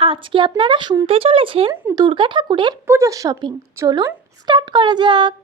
আজকে আপনারা শুনতে চলেছেন দুর্গা ঠাকুরের পুজোর শপিং। চলুন স্টার্ট করা যাক।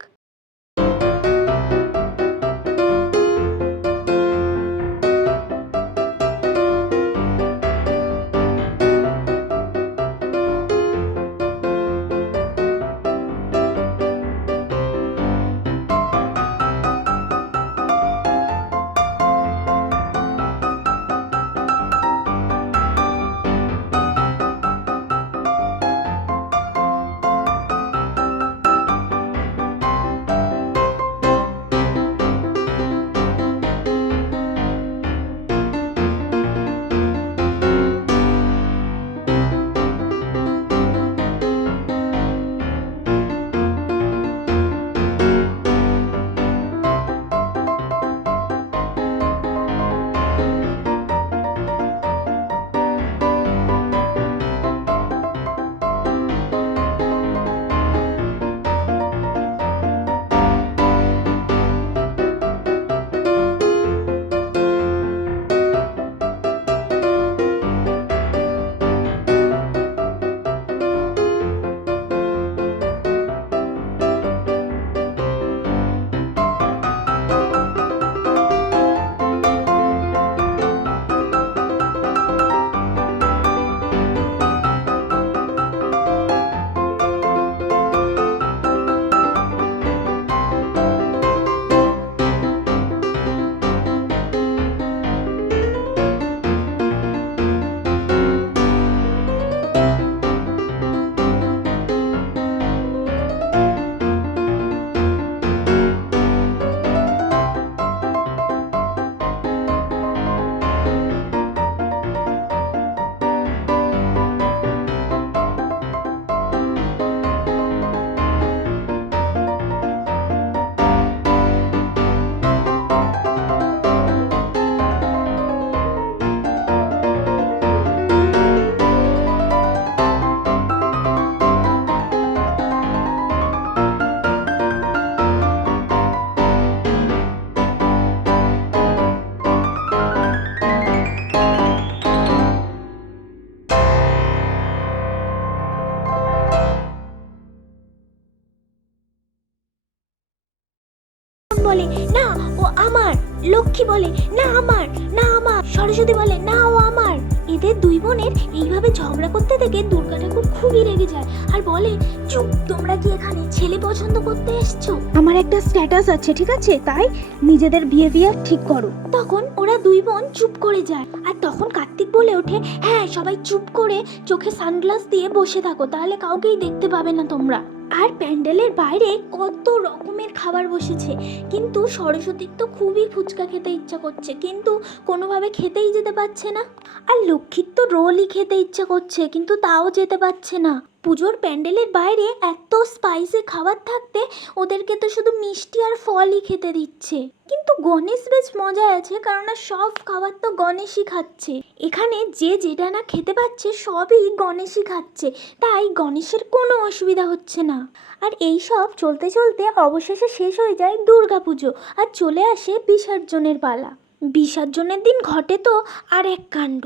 বলে না ও আমার, লক্ষ্মী বলে না আমার, না আমার, সরস্বতী বলে না ও আমার। এদের দুই বোনের এইভাবে ঝগড়া করতে দেখে দুর্গা ঠাকুর খুবই রেগে যায় আর বলে, চুপ, তোমরা কি এখানে ছেলে পছন্দ করতে এসছো? আমার একটা স্ট্যাটাস আছে, ঠিক আছে, তাই নিজেদের বিহেভিয়ার ঠিক করো। তখন ওরা দুই বোন চুপ করে যায় আর তখন কার্তিক বলে ওঠে, হ্যাঁ সবাই চুপ করে চোখে সানগ্লাস দিয়ে বসে থাকো, তাহলে কাউকেই দেখতে পাবে না তোমরা। আর প্যান্ডেলের বাইরে কত রকমের খাবার বসেছে, কিন্তু সরস্বতীর তো খুবই ফুচকা খেতে ইচ্ছা করছে, কিন্তু কোনোভাবে খেতেই যেতে পারছে না। আর লক্ষ্মীর তো রোলই খেতে ইচ্ছা করছে, কিন্তু তাও যেতে পারছে না। পুজোর প্যান্ডেলের বাইরে এত স্পাইসি খাবার থাকতে ওদেরকে তো শুধু মিষ্টি আর ফলই খেতে দিচ্ছে। কিন্তু গণেশ বেশ মজায় আছে, কারণ সব খাবার তো গণেশই খাচ্ছে। এখানে যে যেটা না খেতে পাচ্ছে সবই গণেশই খাচ্ছে, তাই গণেশের কোনো অসুবিধা হচ্ছে না। আর এই সব চলতে চলতে অবশেষে শেষ হয়ে যায় দুর্গাপুজো আর চলে আসে বিসর্জনের পালা। বিসর্জনের দিন ঘটে তো আর এক কাণ্ড।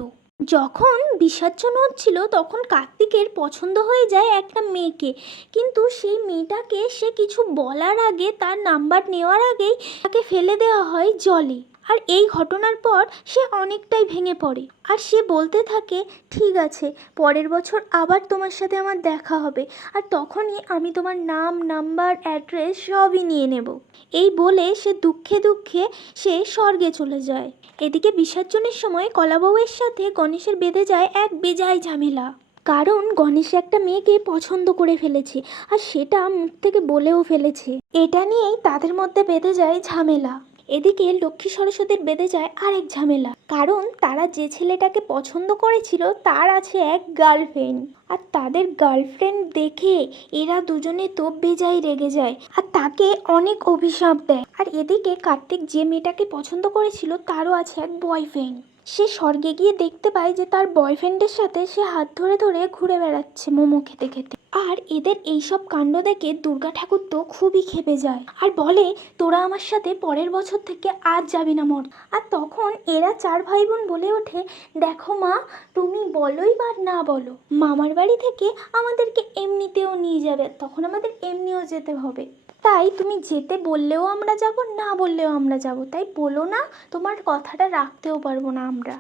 যখন বিসর্জন হচ্ছিল তখন কার্তিকের পছন্দ হয়ে যায় একটা মেয়েকে, কিন্তু সেই মেয়েটাকে সে কিছু বলার আগে, তার নাম্বার নেওয়ার আগেই তাকে ফেলে দেওয়া হয় জলে। আর এই ঘটনার পর সে অনেকটাই ভেঙে পড়ে আর সে বলতে থাকে, ঠিক আছে, পরের বছর আবার তোমার সাথে আমার দেখা হবে আর তখনই আমি তোমার নাম, নাম্বার, অ্যাড্রেস সবই নিয়ে নেব। এই বলে সে দুঃখে দুঃখে সে স্বর্গে চলে যায়। এদিকে বিসর্জনের সময় কলাবউয়ের সাথে গণেশের বেঁধে যায় এক বেজায় ঝামেলা, কারণ গণেশ একটা মেয়েকে পছন্দ করে ফেলেছে আর সেটা মুখ থেকে বলেও ফেলেছে। এটা নিয়েই তাদের মধ্যে বেঁধে যায় ঝামেলা। এদিকে লক্ষ্মী সরস্বতীর বেঁধে যায় আরেক ঝামেলা, কারণ তারা যে ছেলেটাকে পছন্দ করেছিল তার আছে এক গার্লফ্রেন্ড, আর তাদের গার্লফ্রেন্ড দেখে এরা দুজনে তো বেজায় রেগে যায় আর তাকে অনেক অভিশাপ দেয়। আর এদিকে কার্তিক যে মেয়েটাকে পছন্দ করেছিল তারও আছে এক বয়ফ্রেন্ড। সে স্বর্গে গিয়ে দেখতে পায় যে তার বয়ফ্রেন্ডের সাথে সে হাত ধরে ধরে ঘুরে বেড়াচ্ছে মোমো খেতে খেতে। আর এদের এইসব কাণ্ড দেখে দুর্গা ঠাকুর তো খুবই ক্ষেপে যায় আর বলে, তোরা আমার সাথে পরের বছর থেকে আর যাবি না মর। আর তখন এরা 4 ভাই বোন বলে ওঠে, দেখো মা, তুমি বলোই বা না বলো, মামার বাড়ি থেকে আমাদেরকে এমনিতেও নিয়ে যাবে, তখন আমাদের এমনিও যেতে হবে। তাই তুমি যেতে বললেও আমরা যাব, না বললেও আমরা যাব, তাই বলো না, তোমার কথাটা রাখতেও পারবো না আমরা।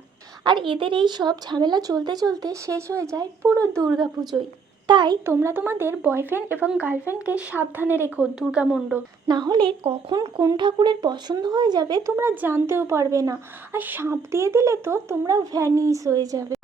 আর এদের এই সব ঝামেলা চলতে চলতে শেষ হয়ে যায় পুরো দুর্গা পুজোয়। তাই তোমরা তোমাদের বয়ফ্রেন্ড এবং গার্লফ্রেন্ডকে সাবধানে রেখো দুর্গা মণ্ডপ, না হলে কখন কোন ঠাকুরের পছন্দ হয়ে যাবে তোমরা জানতেও পারবে না, আর সাপ দিয়ে দিলে তো তোমরা ভ্যানিশ হয়ে যাবে।